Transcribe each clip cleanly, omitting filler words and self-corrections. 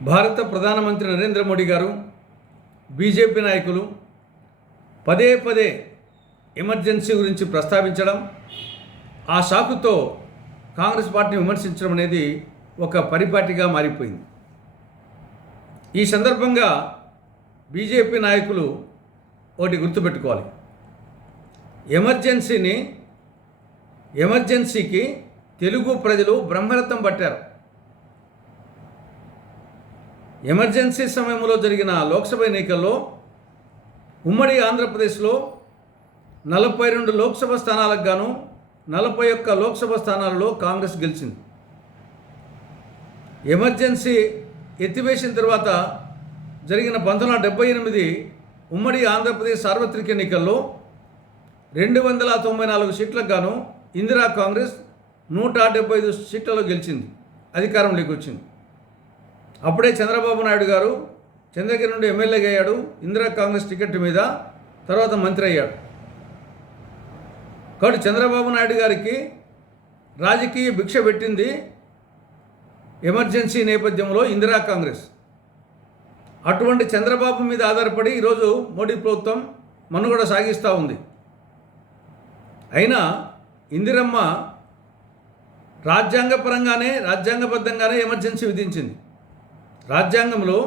భారత ప్రధానమంత్రి నరేంద్ర మోడీ గారు బీజేపీ నాయకులు పదే పదే ఎమర్జెన్సీ గురించి ప్రస్తావించడం, ఆ సాకుతో కాంగ్రెస్ పార్టీని విమర్శించడం అనేది ఒక పరిపాటిగా మారిపోయింది. ఈ సందర్భంగా బీజేపీ నాయకులు ఒకటి గుర్తుపెట్టుకోవాలి. ఎమర్జెన్సీకి తెలుగు ప్రజలు బ్రహ్మరథం పట్టారు. ఎమర్జెన్సీ సమయంలో జరిగిన లోక్సభ ఎన్నికల్లో ఉమ్మడి ఆంధ్రప్రదేశ్లో 42 లోక్సభ స్థానాలకు గాను 41 లోక్సభ స్థానాలలో కాంగ్రెస్ గెలిచింది. ఎమర్జెన్సీ ఎత్తివేసిన తర్వాత జరిగిన 1978 ఉమ్మడి ఆంధ్రప్రదేశ్ సార్వత్రిక ఎన్నికల్లో 294 సీట్లకు గాను ఇందిరా కాంగ్రెస్ 175 సీట్లలో గెలిచింది, అధికారంలోకి వచ్చింది. అప్పుడే చంద్రబాబు నాయుడు గారు చంద్రగిరి నుండి ఎమ్మెల్యేగా అయ్యాడు. ఇందిరా కాంగ్రెస్ టికెట్ మీద తర్వాత మంత్రి అయ్యాడు. కాబట్టి చంద్రబాబు నాయుడు గారికి రాజకీయ భిక్ష పెట్టింది ఎమర్జెన్సీ నేపథ్యంలో ఇందిరా కాంగ్రెస్. అటువంటి చంద్రబాబు మీద ఆధారపడి ఈరోజు మోడీ ప్రభుత్వం మనుగడ సాగిస్తూ ఉంది. అయినా ఇందిరమ్మ రాజ్యాంగబద్ధంగానే ఎమర్జెన్సీ విధించింది. రాజ్యాంగంలో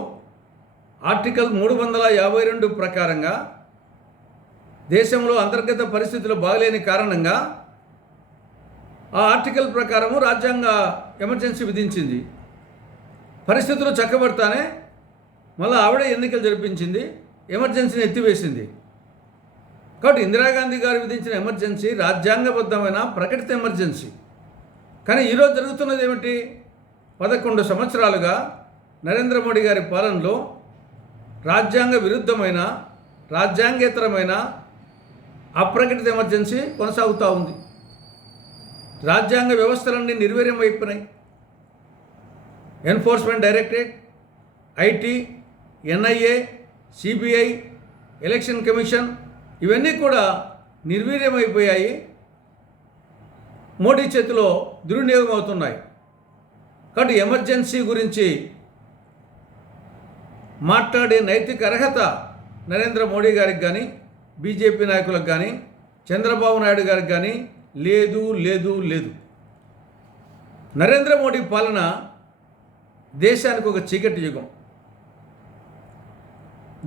ఆర్టికల్ 352 ప్రకారంగా దేశంలో అంతర్గత పరిస్థితులు బాగలేని కారణంగా ఆ ఆర్టికల్ ప్రకారము రాజ్యాంగ ఎమర్జెన్సీ విధించింది. పరిస్థితులు చక్కబడతానే మళ్ళీ ఆవిడే ఎన్నికలు జరిపించింది, ఎమర్జెన్సీని ఎత్తివేసింది. కాబట్టి ఇందిరాగాంధీ గారు విధించిన ఎమర్జెన్సీ రాజ్యాంగబద్ధమైన ప్రకటిత ఎమర్జెన్సీ. కానీ ఈరోజు జరుగుతున్నది ఏమిటి? 11 సంవత్సరాలుగా నరేంద్ర మోడీ గారి పాలనలో రాజ్యాంగ విరుద్ధమైన, రాజ్యాంగేతరమైన అప్రకటిత ఎమర్జెన్సీ కొనసాగుతూ ఉంది. రాజ్యాంగ వ్యవస్థలన్నీ నిర్వీర్యం అయిపోయినాయి. Enforcement directorate, IT, NIA, CBI, election commission ఇవన్నీ కూడా నిర్వీర్యమైపోయాయి, మోడీ చేతిలో దుర్వినియోగం అవుతున్నాయి. కాబట్టి ఎమర్జెన్సీ గురించి మాట్లాడే నైతిక అర్హత నరేంద్ర మోడీ గారికి కానీ, బీజేపీ నాయకులకు కానీ, చంద్రబాబు నాయుడు గారికి కానీ లేదు లేదు లేదు. నరేంద్ర మోడీ పాలన దేశానికి ఒక చీకటి యుగం.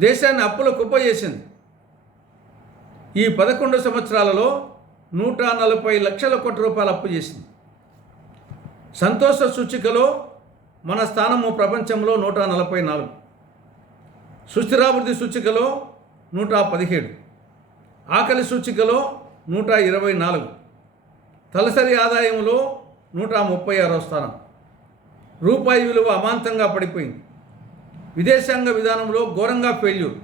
దేశాన్ని అప్పుల కుప్ప చేసింది. ఈ 11 సంవత్సరాలలో 140 లక్షల కోట్ల రూపాయలు అప్పు చేసింది. సంతోష సూచికలో మన స్థానము ప్రపంచంలో 144, సుస్థిరాభివృద్ధి సూచికలో 117, ఆకలి సూచికలో 124, తలసరి ఆదాయంలో 136వ స్థానం. రూపాయి విలువ అమాంతంగా పడిపోయింది. విదేశాంగ విధానంలో ఘోరంగా ఫెయిల్యూర్.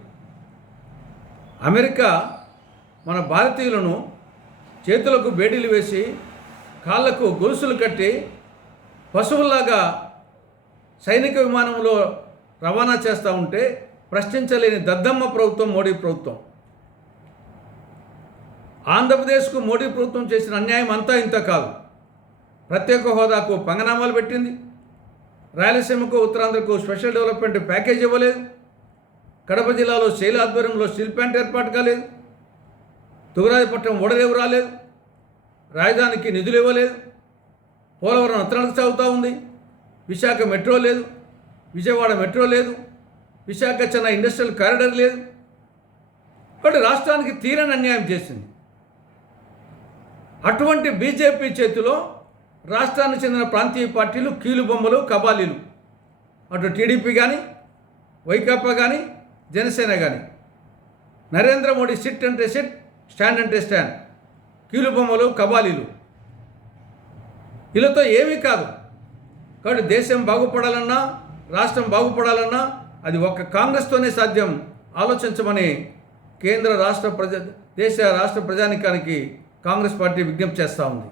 అమెరికా మన భారతీయులను చేతులకు బేడీలు వేసి కాళ్లకు గొలుసులు కట్టి పశువుల్లాగా సైనిక విమానంలో రవాణా చేస్తూ ఉంటే ప్రశ్నించలేని దద్దమ్మ ప్రభుత్వం మోడీ ప్రభుత్వం. ఆంధ్రప్రదేశ్కు మోడీ ప్రభుత్వం చేసిన అన్యాయం అంతా ఇంత కాదు. ప్రత్యేక హోదాకు పంగనామాలు పెట్టింది. రాయలసీమకు, ఉత్తరాంధ్రకు స్పెషల్ డెవలప్మెంట్ ప్యాకేజ్ ఇవ్వలేదు. కడప జిల్లాలో శైల ఆధ్వర్యంలో స్టీల్ ప్లాంట్ ఏర్పాటు కాలేదు. తుగరాజపట్నం ఓడరేవు రాలేదు. రాజధానికి నిధులు ఇవ్వలేదు. పోలవరం అత్తడానికి సాగుతూ ఉంది. విశాఖ మెట్రో లేదు. విజయవాడ మెట్రో లేదు. విశాఖ చెన్నై ఇండస్ట్రియల్ కారిడార్ లేదు. కాబట్టి రాష్ట్రానికి తీరని అన్యాయం చేసింది. అటువంటి బీజేపీ చేతిలో రాష్ట్రానికి చెందిన ప్రాంతీయ పార్టీలు కీలుబొమ్మలు, కబాలీలు. అటు టీడీపీ కానీ, వైకాపా కానీ, జనసేన కానీ. నరేంద్ర మోడీ సిట్ అంటే సిట్, స్టాండ్ అంటే స్టాండ్. కీలుబొమ్మలు, కబాలీలు. వీళ్ళతో ఏమీ కాదు. కాబట్టి దేశం బాగుపడాలన్నా, రాష్ట్రం బాగుపడాలన్నా అది ఒక్క కాంగ్రెస్తోనే సాధ్యం. ఆలోచించమని దేశ రాష్ట్ర ప్రజానికానికి కాంగ్రెస్ పార్టీ విజ్ఞప్తి చేస్తూ ఉంది.